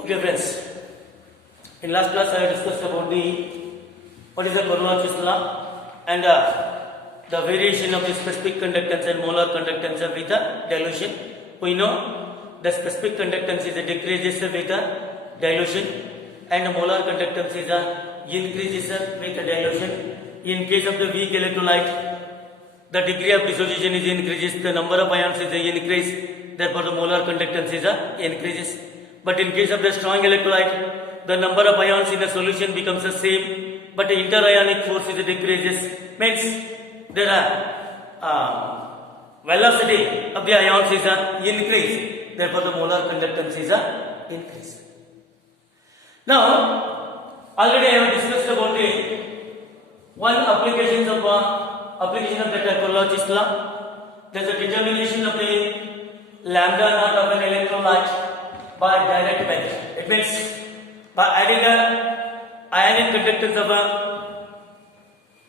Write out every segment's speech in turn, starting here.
Okay friends, in last class I discussed about what is the Bernoulli's law and the variation of the specific conductance and molar conductance with the dilution. We know the specific conductance is decreases with the dilution and molar conductance is increases with the dilution. In case of the weak electrolyte, the degree of dissociation is increases, the number of ions is increased, therefore the molar conductance is increases. But in case of the strong electrolyte, the number of ions in the solution becomes the same, but the interionic force is decreases. Means there are velocity of the ions is increased, therefore the molar conductance is increased. Now, already I have discussed about the one application of the Bernoulli's law. There is a determination of the lambda naught of an electrolyte by direct method. It means by adding a ionic conductance of a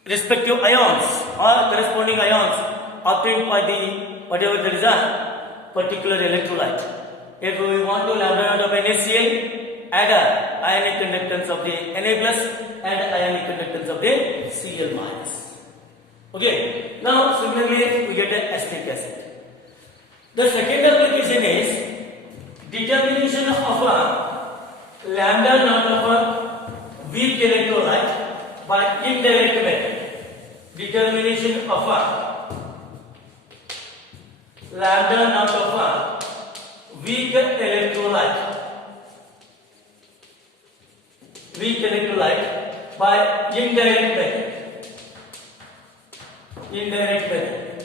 respective ions or corresponding ions obtained by the whatever there is a particular electrolyte. If we want to lambda naught of NaCl, add a ionic conductance of the Na plus and ionic conductance of the Cl minus. Okay. Now similarly we get an acetic acid. The second application is determination of a lambda naught of a weak electrolyte by indirect method. Determination of a lambda naught of a weak electrolyte by indirect method. Indirect method.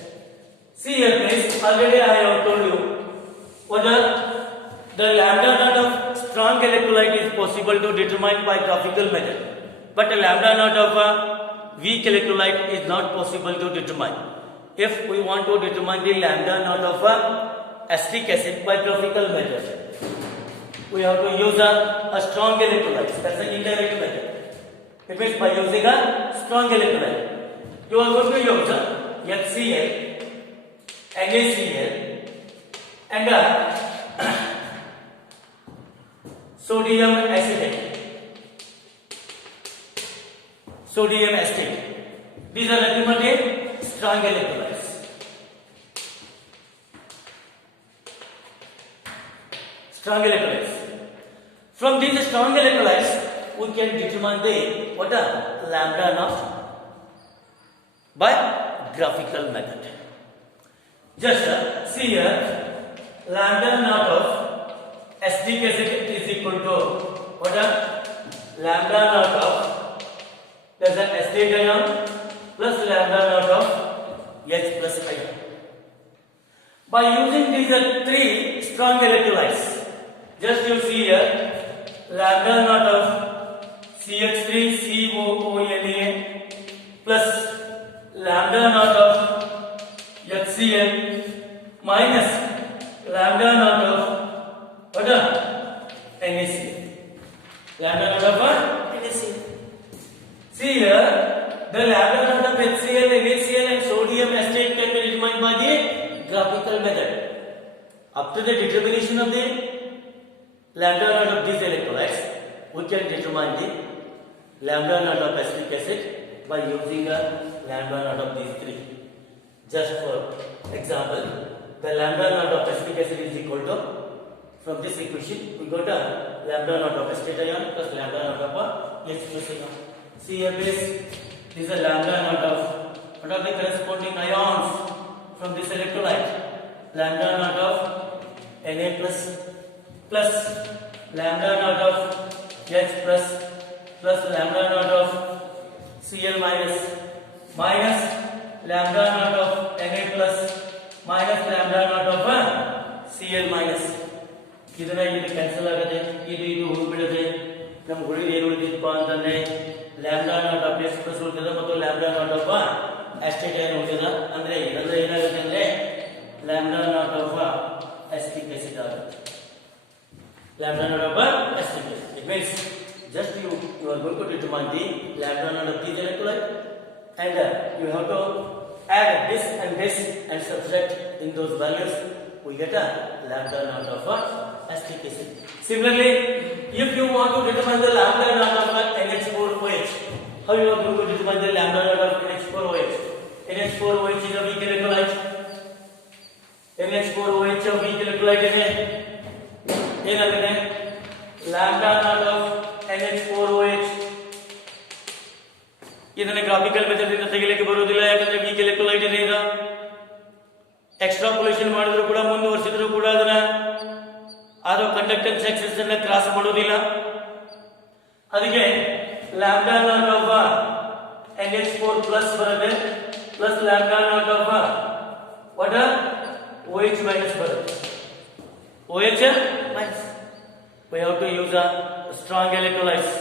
See here please, already I have told you what the lambda naught of strong electrolyte is possible to determine by graphical method, but the lambda naught of a weak electrolyte is not possible to determine. If we want to determine the lambda naught of a acetic acid by graphical method, we have to use a strong electrolyte. That's an indirect method. It means by using a strong electrolyte, you are going to use HCl, NaCl, and sodium acetate. Sodium acetate. These are recommended strong electrolytes. Strong electrolytes. From these strong electrolytes, we can determine the lambda naught by graphical method. Just see here, lambda naught of acetic acid is equal to lambda naught of there's an acetate ion plus lambda naught of H plus ion. By using these three strong electrolytes, just you see here, lambda naught of CH3COONA plus lambda naught of HCl minus lambda naught of NaCl. Lambda naught of NaCl. See here, the lambda naught of HCl, NaCl and sodium acetate can be determined by the graphical method. After the determination of the lambda naught of these electrolytes, we can determine the lambda naught of acetic acid by using a lambda naught of these three. Just for example, the lambda naught of acetic acid is equal to, from this equation we got a lambda naught of acetate ion plus lambda naught of H plus ion. See here please, this is a lambda naught of what are the corresponding ions from this electrolyte? Lambda naught of Na plus lambda naught of H plus lambda naught of Cl minus lambda naught of Na minus lambda naught of Cl minus. ಇದನ್ನ ಇಲ್ಲಿ cancel ಆಗುತ್ತೆ, ಇದು ಹೋಗ್ಬಿಡುತ್ತೆ. ನಮ್ಗೆ ಉಳಿದ ಏನು ಉಳಿದಿದ್ದಪ್ಪ ಅಂತಂದ್ರೆ lambda naught of S plus ಉಳಿತದ ಮತ್ತು ಲ್ಯಾಂಬ್ಡಾ ನಾಟ್ ಆಫ್ ಅಸಿಟಿಕ್ ಏನು ಉಳಿತದ. ಅಂದ್ರೆ ಇದರಲ್ಲಿ ಏನಾಗುತ್ತೆ ಅಂದ್ರೆ lambda naught of acetic acid ಆಗುತ್ತೆ. Lambda naught of acetic acid. It means just you are going to determine the lambda naught of these electrolyte, and you have to add this and subtract in those values. we get a lambda naught of acetic acid. Similarly, if you want to determine the lambda naught of NH4OH, how you are going to determine the lambda naught of NH4OH? NH4OH is a weak electrolyte. NH4OH a weak electrolyte is ಏನಾಗಿದೆ lambda naught of NH4OH. ಇದನ್ನ graphical method ಇಂದ ತೆಗಿಲಿಕ್ಕೆ ಬರುವುದಿಲ್ಲ, ಯಾಕಂದ್ರೆ weak electrolyte ಇದೆ. ಇದು ಎಕ್ಸ್ಟ್ರಾಪೋಲೇಷನ್ ಮಾಡಿದ್ರು ಕೂಡ ಮುಂದುವರಿಸಿದ್ರು ಕೂಡ ಅದನ್ನ ಅದು ಕಂಡಕ್ಟೆನ್ಸ್ ಆಕ್ಸಿಸ್ ಅನ್ನ ಕ್ರಾಸ್ ಮಾಡೋದಿಲ್ಲ. ಅದಕ್ಕೆ lambda naught of NH4 plus ಬರುತ್ತೆ, plus lambda naught of what OH minus ಬರುತ್ತೆ. OH minus. We have to use a strong electrolytes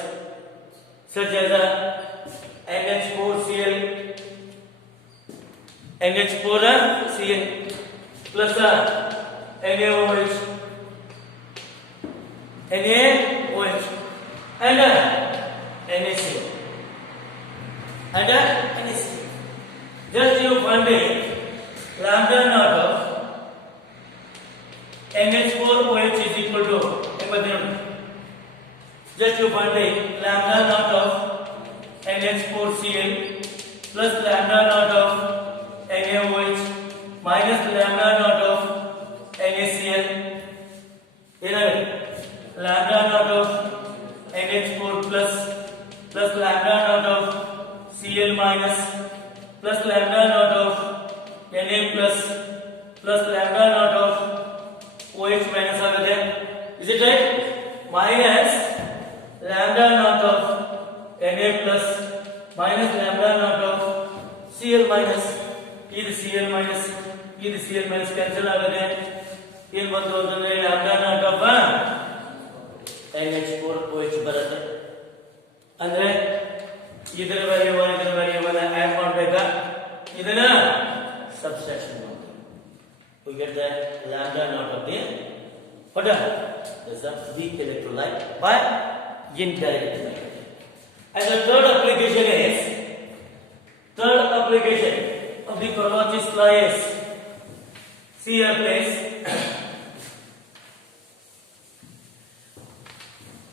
such as NH4Cl plus NaOH and NaCl and NaCl. Just you find the lambda naught of NH4OH is equal to just you find the lambda naught of NH4Cl plus lambda naught of NaOH minus lambda naught of NaCl. Lambda naught of NH4 plus lambda naught of Cl minus plus lambda naught of Na plus lambda naught of OH minus ಆಗುತ್ತೆ. Is it right? Minus lambda naught of Na plus minus lambda naught of Cl minus. ಇದು Cl minus cancel ಆಗುತ್ತೆ. ಏನು ಬಂತು ಅಂತಂದ್ರೆ lambda naught of NH4OH ಬರುತ್ತೆ. ಅಂದ್ರೆ ಇದರ value add ಮಾಡಬೇಕಾ, ಇದನ್ನ ಸಬ್ಸ್ಟ್ರಾಕ್ಷನ್ ಮಾಡ್ತೀವಿ. We get the lambda naught of the what is a weak electrolyte by indirect method. And the third application of the Coriolis law is, see here place,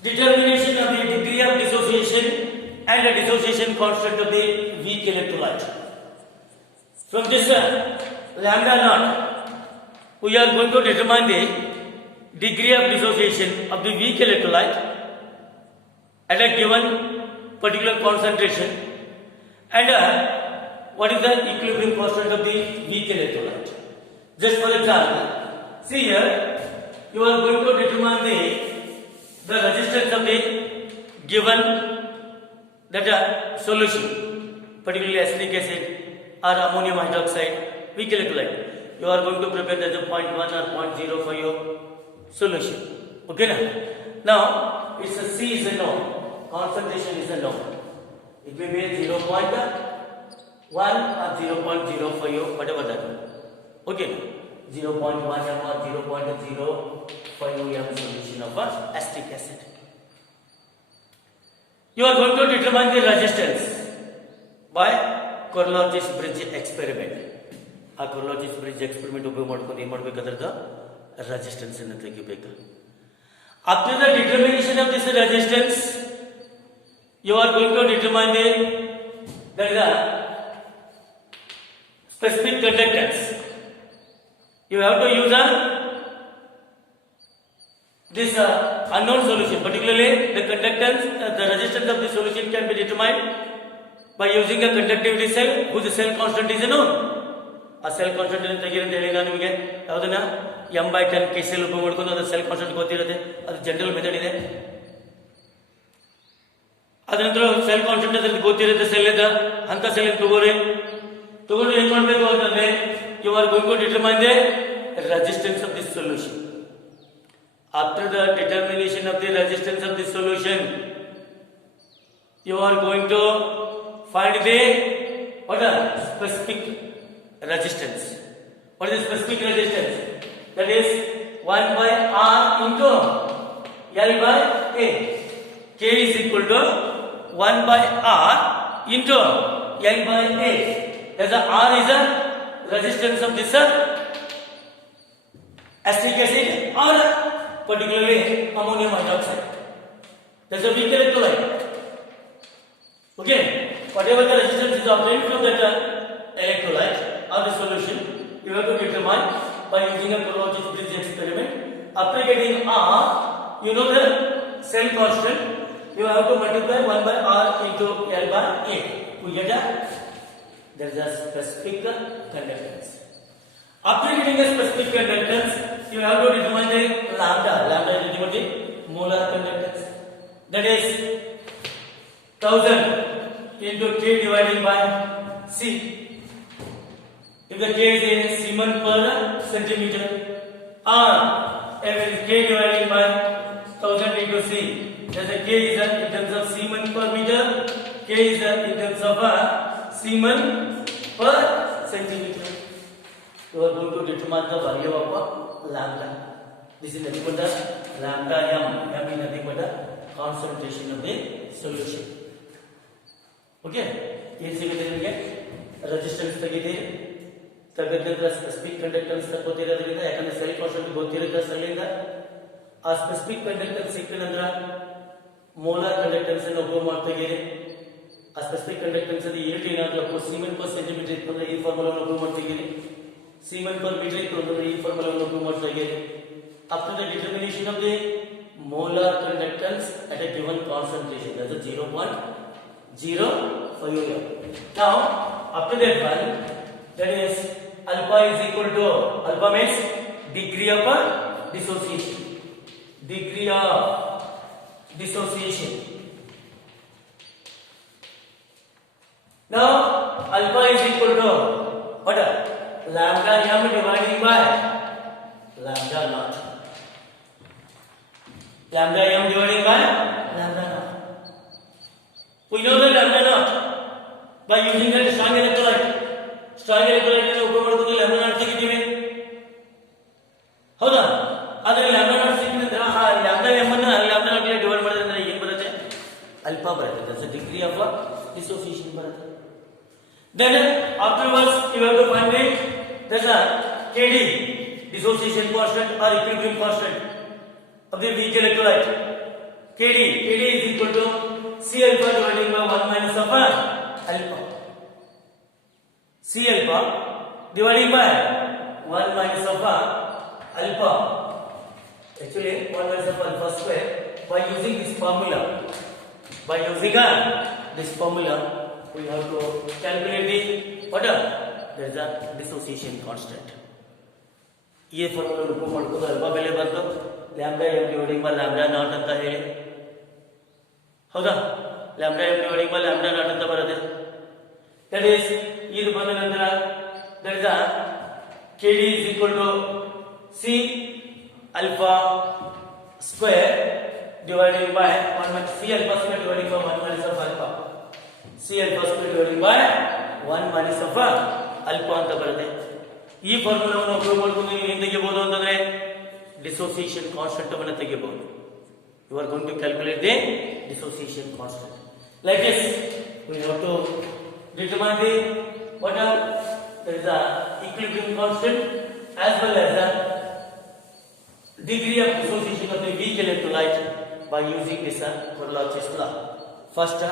determination of the degree of dissociation and the dissociation constant of the weak electrolyte. From this lambda naught, we are going to determine the degree of dissociation of the weak electrolyte at a given particular concentration and what is the equilibrium constant of the weak electrolyte. Just for example, see here, you are going to determine the resistance of the given solution, particularly acetic acid or ammonium hydroxide, weak electrolyte. You are going to prepare as a 0.1 or 0.0 for your solution. Okay now it's a C is a known, concentration is a known. It may be 0.1 or 0.0 for you, whatever that. Okay, 0.1 or 0.05 m solution of acetic acid. You are going to determine the resistance by Coriolis bridge experiment. ಆ Coriolis bridge experiment ಉಪಯೋಗ ಮಾಡ್ಕೊಂಡು ಏನು ಮಾಡಬೇಕಾದ್ರದ resistance ಅನ್ನು ತೆಗಿಬೇಕು. After the determination of this resistance, you are going to determine the specific conductance. You have to use this unknown solution, particularly the conductance, the resistance of the solution can be determined by using a conductivity cell whose cell constant is known. ಆ cell constant ಅಂತ ತೆಗೀರಿ ಅಂತ ಹೇಳಿ ನಾನು ನಿಮಗೆ ಯಾವುದನ್ನ m/10 KCl ಉಪಯೋಗ ಮಾಡ್ಕೊಂಡು ಅದು ಸೆಲ್ ಕಾನ್ಸ್ಟೆಂಟ್ ಗೊತ್ತಿರುತ್ತೆ, ಅದು ಜನರಲ್ ಮೆಥಡ್ ಇದೆ. ಅದ ನಂತರ ಸೆಲ್ ಕಾನ್ಸ್ಟೆಂಟ್ ಅದ್ರಲ್ಲಿ ಗೊತ್ತಿರುತ್ತೆ ಸೆಲ್ ಇದೆ ಅಂತ ಸೆಲ್ ತಗೊಂಡು ಏನ್ ಮಾಡಬೇಕು ಅಂತಂದ್ರೆ you are going to determine the resistance of this solution. After the determination of the resistance of this solution, you are going to find the specific resistance. What is the specific resistance? That is 1 by R into L by A. K is equal to 1 by R into L by A. As R is a resistance of this acetic acid or particularly ammonium hydroxide. That's a weak electrolyte. Okay, whatever the resistance is obtained from that electrolyte or the solution, you have to determine by using a Kohlrausch's bridge experiment. After getting R, you know the cell constant, you have to multiply 1 by R into L by A. We get there is a specific conductance. After getting a specific conductance, you have to determine the lambda. Lambda is equal to molar conductance. That is 1000 into K divided by C. If the K is in Siemens per centimeter, or if it is K divided by 1000 into C, then the K is in terms of Siemens per meter, K is in terms of Siemens per centimeter. You are going to determine the value of lambda. This is nothing but the lambda m. M is nothing but the concentration of the solution. Okay? ಏನು ಸಿಗುತ್ತೆ ನಿಮಗೆ resistance ತೆಗಿತೀರಿ ತೆಗೆದ ನಂತರ specific conductance ತಗೋತಿರೋದ್ರಿಂದ ಯಾಕಂದ್ರೆ cell constant ಗೊತ್ತಿರುತ್ತೆ ಸೆಲ್ಲಿಂದ ಆ specific conductance ಸಿಕ್ಕ ನಂತರ ಮೋಲಾರ್ ಕಂಡಕ್ಟೆನ್ಸ್ ಅನ್ನು ಉಪಯೋಗ ಮಾಡ್ತೀರಿ ಆ ಸ್ಪೆಸಿಫಿಕ್ ಕಂಡಕ್ಟೆನ್ಸ್ ಅದು ಯೂನಿಟ್ ಏನಾಗಬೇಕು ಸೀಮೆನ್ ಪರ್ ಸೆಂಟಿಮೀಟರ್ ಇತ್ತು ಅಂದ್ರೆ ಈ ಫಾರ್ಮುಲಾವನ್ನು ಉಪಯೋಗ ಮಾಡ್ತೀರಿ ಸೀಮೆನ್ ಪರ್ ಮೀಟರ್ ಇತ್ತು ಅಂದ್ರೆ ಈ ಫಾರ್ಮುಲಾವನ್ನು ಉಪಯೋಗ ಮಾಡ್ತೀರಿ after the determination of the molar conductance at a given concentration, that is 0.050. Now after that one, that is alpha is equal to, alpha means degree of dissociation, degree of dissociation. Now alpha is equal to what? Lambda m divided by lambda naught. Lambda m divided by lambda naught. We know that lambda naught by using that strong electrolyte. Strong electrolyte ಅನ್ನು ಉಪಯೋಗ ಮಾಡಿಕೊಂಡು lambda naught ತೆಗಿತೀವಿ. ಹೌದಾ? ಆದರೆ lambda naught ಸಿಕ್ಕಿದ್ರೆ ಆ lambda m ಅನ್ನು lambda naught ಗೆ ಡಿವೈಡ್ ಮಾಡಿದ್ರೆ ಏನು ಬರುತ್ತೆ? ಅಲ್ಫಾ ಬರುತ್ತೆ. That's the degree of dissociation ಬರುತ್ತೆ. Then afterwards you have to find it. That's a Kd, dissociation constant or equilibrium constant of the weak electrolyte. Kd is equal to C alpha divided by 1 minus of alpha. C alpha divided by 1 minus of alpha. Actually 1 minus of alpha square. By using this formula, we have to calculate the what? There is a dissociation constant. ये formula ಉಪಯೋಗ ಮಾಡ್ಕೊಂಡು alpha ಬೆಲೆ ಬಂತು lambda m dividing by lambda not ಅಂತ ಹೇಳಿ ಹೌದಾ lambda m dividing by lambda not ಅಂತ ಬರುತ್ತೆ ದಟ್ ಈಸ್ ಇದು ಬಂದ ನಂತರ that is Kd is equal to C alpha square divided by 1 minus C alpha square divided by 1 minus of alpha. C alpha square divided by 1 minus of alpha ಅಂತ ಬರುತ್ತೆ ಈ ಫಾರ್ಮುಲಾವನ್ನು ಉಪಯೋಗ ಮಾಡಿಕೊಂಡು ನೀವು ಏನು ತೆಗೆಯಬಹುದು ಅಂತಂದ್ರೆ ಡಿಸೋಸಿಯೇಷನ್ ಕಾನ್ಸ್ಟೆಂಟ್ ಅನ್ನು ತೆಗೆಯಬಹುದು you are going to calculate the dissociation constant like this we have to determine the what there is a equilibrium constant as well as the degree of dissociation of the weak electrolyte by using this Kohlrausch's law. First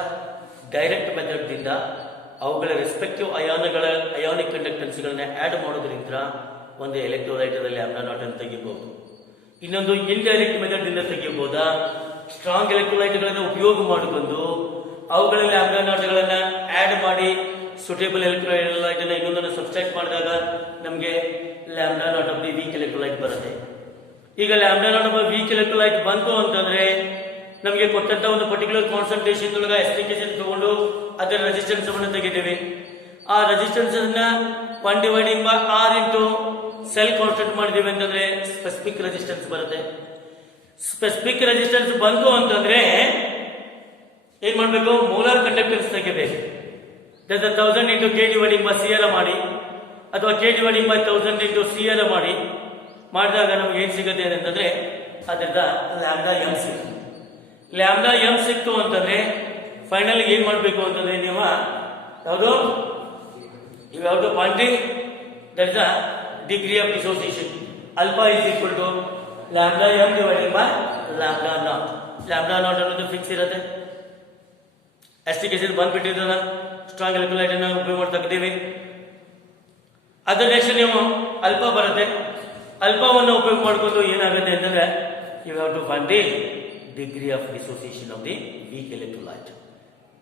direct method ದಿಂದ ಅವುಗಳ respective ionic conductance ಗಳನ್ನ add ಮಾಡೋದ್ರಿಂದ ಒಂದು electrolyte ಅಲ್ಲಿ lambda not ಅನ್ನು ತೆಗೆಯಬಹುದು ಇನ್ನೊಂದು indirect method ದಿಂದ ತೆಗೆಯಬಹುದಾ ಸ್ಟ್ರಾಂಗ್ ಎಲೆಕ್ಟ್ರೋಲೈಟ್ ಗಳನ್ನ ಉಪಯೋಗ ಮಾಡಿಕೊಂಡು ಅವುಗಳಲ್ಲಿ ಲ್ಯಾಂಬ್ಡಾ ನಾಟ್ ಗಳನ್ನ ಆಡ್ ಮಾಡಿ ಸೂಟೇಬಲ್ ಎಲೆಕ್ಟ್ರೋಲೈಟ್ ಅನ್ನು ಇನ್ನೊಂದನ್ನು ಸಬ್ಸ್ಟ್ರಾಕ್ಟ್ ಮಾಡಿದಾಗ ನಮಗೆ lambda naught of the weak electrolyte ಬರುತ್ತೆ ಈಗ lambda naught of weak electrolyte ಬಂತು ಅಂತಂದ್ರೆ ನಮಗೆ ಕೊಟ್ಟಂತ ಒಂದು ಪರ್ಟಿಕ್ಯುಲರ್ ಕಾನ್ಸಂಟ್ರೇಷನ್ ಒಳಗೆ ಎಸ್ಟಿಕೇಶನ್ ತಗೊಂಡು ಅದರ ರೆಸಿಸ್ಟೆನ್ಸ್ ಅನ್ನು ತೆಗೆದಿವಿ ಆ ರೆಸಿಸ್ಟೆನ್ಸ್ ಅನ್ನ 1 dividing by r into cell constant ಮಾಡಿದೀವಿ ಅಂತಂದ್ರೆ ಸ್ಪೆಸಿಫಿಕ್ ರೆಸಿಸ್ಟೆನ್ಸ್ ಬರುತ್ತೆ ಸ್ಪೆಸಿಫಿಕ್ ರೆಸಿಸ್ಟೆನ್ಸ್ ಬಂತು ಅಂತಂದ್ರೆ ಏನ್ ಮಾಡಬೇಕು ಮೋಲಾರ್ ಕಂಡಕ್ಟೆನ್ಸ್ ತೆಗೆಯಬೇಕು that 1000 into k dividing by c ಮಾಡಿ ಅಥವಾ k dividing by 1000 into c ಮಾಡಿದಾಗ ನಮ್ಗೆ ಏನ್ ಸಿಗುತ್ತೆ ಅಂತಂದ್ರೆ ಅದರಿಂದ ಲ್ಯಾಂಬ್ಡಾ m ಸಿಗುತ್ತೆ ಲ್ಯಾಂಬ್ಡಾ m ಸಿಕ್ತು ಅಂತಂದ್ರೆ ಫೈನಲ್ ಏನ್ ಮಾಡಬೇಕು ಅಂತಂದ್ರೆ ನೀವು ಯಾವುದು you have to find that is the degree of dissociation alpha is equal to lambda m divided by lambda naught. Lambda naught ಅನ್ನೋದು ಫಿಕ್ಸ್ ಇರುತ್ತೆ. ಎಸ್ಟಿಕೇಶನ್ ಬಂದ್ಬಿಟ್ಟಿದ್ದಲ್ಲ, ಸ್ಟ್ರಾಂಗ್ ಎಲೆಕ್ಟ್ರೋಲೈಟ್ ಅನ್ನು ಉಪಯೋಗ ಮಾಡಿ ತೆಗೆದಿವಿ. ಅದರ ನೆಕ್ಸ್ಟ್ ನೀವು ಅಲ್ಫಾ ಬರುತ್ತೆ. ಅಲ್ಫಾವನ್ನು ಉಪಯೋಗ ಮಾಡಿಕೊಂಡು ಏನಾಗುತ್ತೆ ಅಂತಂದ್ರೆ you have to find the degree of dissociation of the weak electrolyte.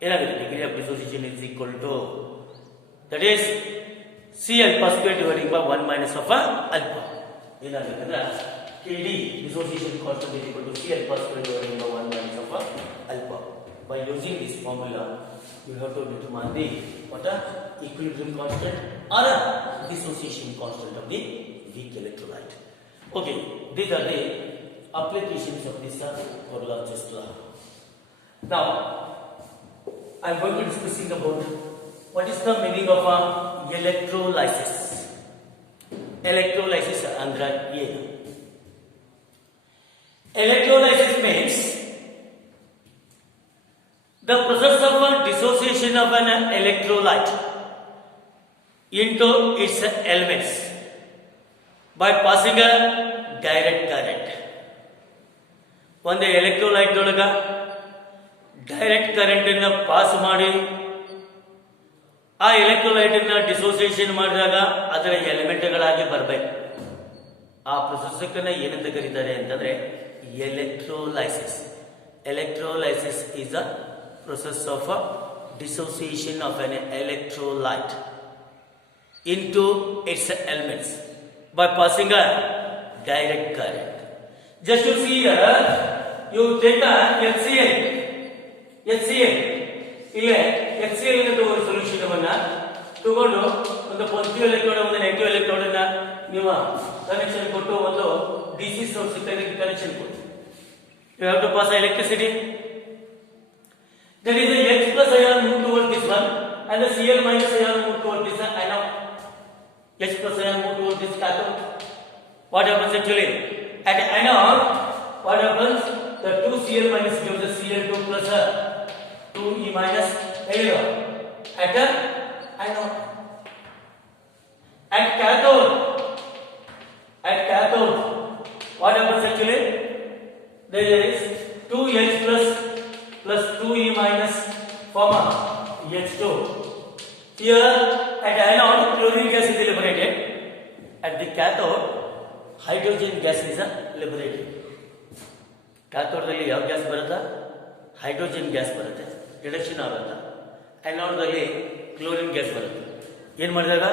ಏನಾಗುತ್ತೆ? Degree of dissociation is equal to that is C alpha square dividing by 1 minus of alpha. ಏನಾಗುತ್ತೆ ಅಂದ್ರೆ KD dissociation constant is equal to C alpha square divided by 1 minus alpha alpha. By using this formula, you have to determine the what a equilibrium constant or a dissociation constant of the weak electrolyte. Okay, these are the applications of this Korolev's law. Now, I am going to discussing about what is the meaning of electrolysis. Electrolysis andra ಏನು? Electrolysis means the process of dissociation of an electrolyte into its elements by passing a direct current. ಒಂದು electrolyte ಒಳಗ direct current ಅನ್ನು pass ಮಾಡಿ ಆ electrolyte ಅನ್ನು dissociation ಮಾಡಿದಾಗ ಅದರ ಎಲಿಮೆಂಟ್ಗಳಾಗಿ ಬರಬೇಕು. ಆ ಪ್ರೊಸೆಸ್ಸನ್ನು ಏನಂತ ಕರೀತಾರೆ ಅಂತಂದ್ರೆ electrolysis. Electrolysis is a process of dissociation of an electrolyte into its elements by passing a direct current. Just to see here, you take a HCl. ಇಲ್ಲಿ HCl into ಒಂದು ಸೊಲ್ಯೂಷನ್ ಅನ್ನು ತಗೊಂಡು ಒಂದು ಪಾಸಿಟಿವ್ ಎಲೆಕ್ಟ್ರೋಡ್ ಒಂದು negative electrode ಅನ್ನ ನೀವು connection ಕೊಟ್ಟು ಒಂದು DC source connection ಕೊಡಿ. You have to pass electricity. There is a H plus ion move towards this one and the Cl minus ion move towards this ion. H plus ion move towards this cathode. What happens actually? At anode, what happens? The 2 Cl minus gives the Cl2 plus 2E minus electron. At anode. At cathode, what happens actually? There is 2H plus 2E minus form H2. Here at anode, chlorine gas is liberated. At the cathode, hydrogen gas is liberated. Cathode ದಲ್ಲಿ ಯಾವ gas ಬರುತ್ತೆ? Hydrogen gas ಬರುತ್ತೆ, reduction ಆಗುತ್ತೆ. anode ದಲ್ಲಿ chlorine gas ಬರುತ್ತೆ. ಏನು ಮಾಡಿದಾಗ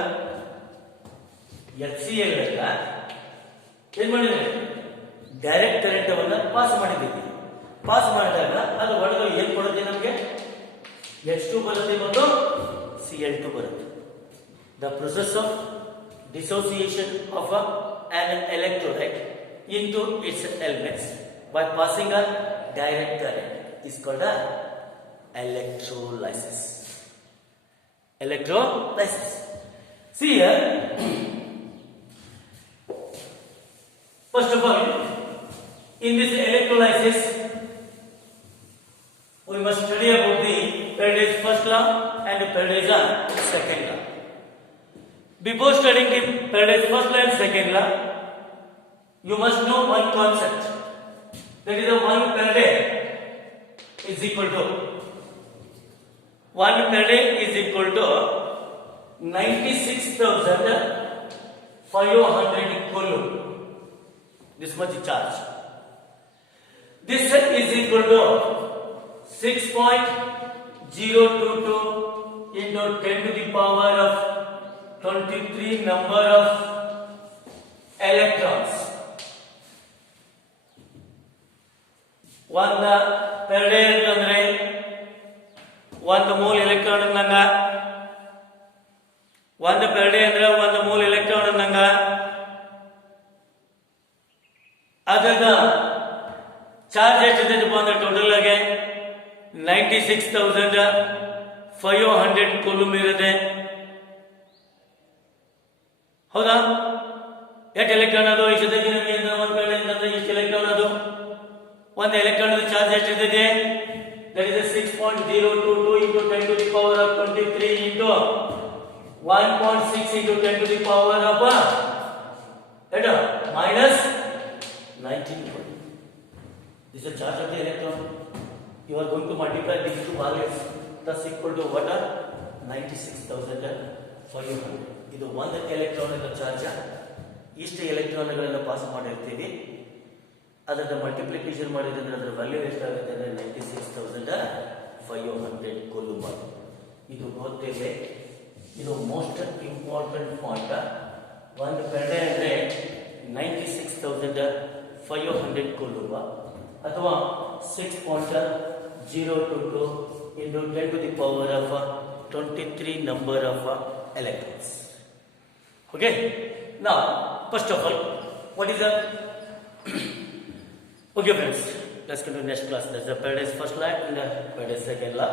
HCl ಏನ್ ಮಾಡಿದ್ರೆ ಡೈರೆಕ್ಟ್ ಕರೆಂಟ್ ಅನ್ನು ಪಾಸ್ ಮಾಡಿದ್ದೀವಿ. ಪಾಸ್ ಮಾಡಿದಾಗ ಅದು ಒಳಗೆ ಏನ್ ಕೊಡುತ್ತೆ? ನಮಗೆ H2 ಬರುತ್ತೆ ಮತ್ತು Cl2 ಬರುತ್ತೆ. The process of dissociation of an electrolyte into its elements by passing a direct current is called a electrolysis. Electrolysis. See here. First of all, in this electrolysis, we must study about the Faraday's first law and Faraday's second law. Before studying the Faraday's first law and second law, you must know one concept. That is, 1 Faraday is equal to 96,500 coulomb. This much charge. This is equal to 6.022 into 10 to the power of 23 number of electrons. ಒಂದು Faraday ಅಂತಂದ್ರೆ ಒಂದು ಮೂಲ್ electron ಅನ್ನಂಗ. ಒಂದು Faraday ಅಂದ್ರೆ ಒಂದು ಮೂಲ್ electron ಅನ್ನಂಗ. ಅದರ charge ಎಷ್ಟಿದೆ ಅಂದ್ರೆ ಟೋಟಲ್ ಆಗಿ 96,500 ಕೂಲಂಬ್ ಇರುತ್ತೆ. ಹೌದಾ? ಎಷ್ಟು ಎಲೆಕ್ಟ್ರಾನ್ ಅದು ಇಷ್ಟಕ್ಕೆ ನಮಗೆ ಒಂದು ಕಡೆ ಎಷ್ಟು ಎಲೆಕ್ಟ್ರಾನ್ ಅದು? ಒಂದು ಎಲೆಕ್ಟ್ರಾನ್ ಚಾರ್ಜ್ ಎಷ್ಟಿದೆ? that is 6.022 into 10 to the power of 23 into 1.6 into 10 to the power of minus 19 volt. This is the charge of the electron. You are going to multiply these two values. Thus equal to what are 96,500. ಇದು ಒಂದು electron charge. ಇಷ್ಟು ಎಲೆಕ್ಟ್ರಾನ್ಗಳನ್ನು pass ಮಾಡಿರ್ತೀವಿ. ಅದರ multiplication ಮಾಡಿದ್ರೆ ಅದರ value ಎಷ್ಟಾಗುತ್ತೆ ಅಂದರೆ 96,500 ಕೂಲಂಬ್. ಇದು ಗೊತ್ತಿದೆ. ಇದು ಮೋಸ್ಟ್ ಇಂಪಾರ್ಟೆಂಟ್ ಪಾಯಿಂಟ್. ಒಂದು ಪೆಂಡೆ ಅಂದರೆ 96,500 ಕೂಲಂಬ್ ಅಥವಾ 6.022 into 10 to the power of 23 number of electrons. Okay. Now, first of all, what is the okay friends, let's continue next class. That's the Faraday's first law and the Faraday's second law.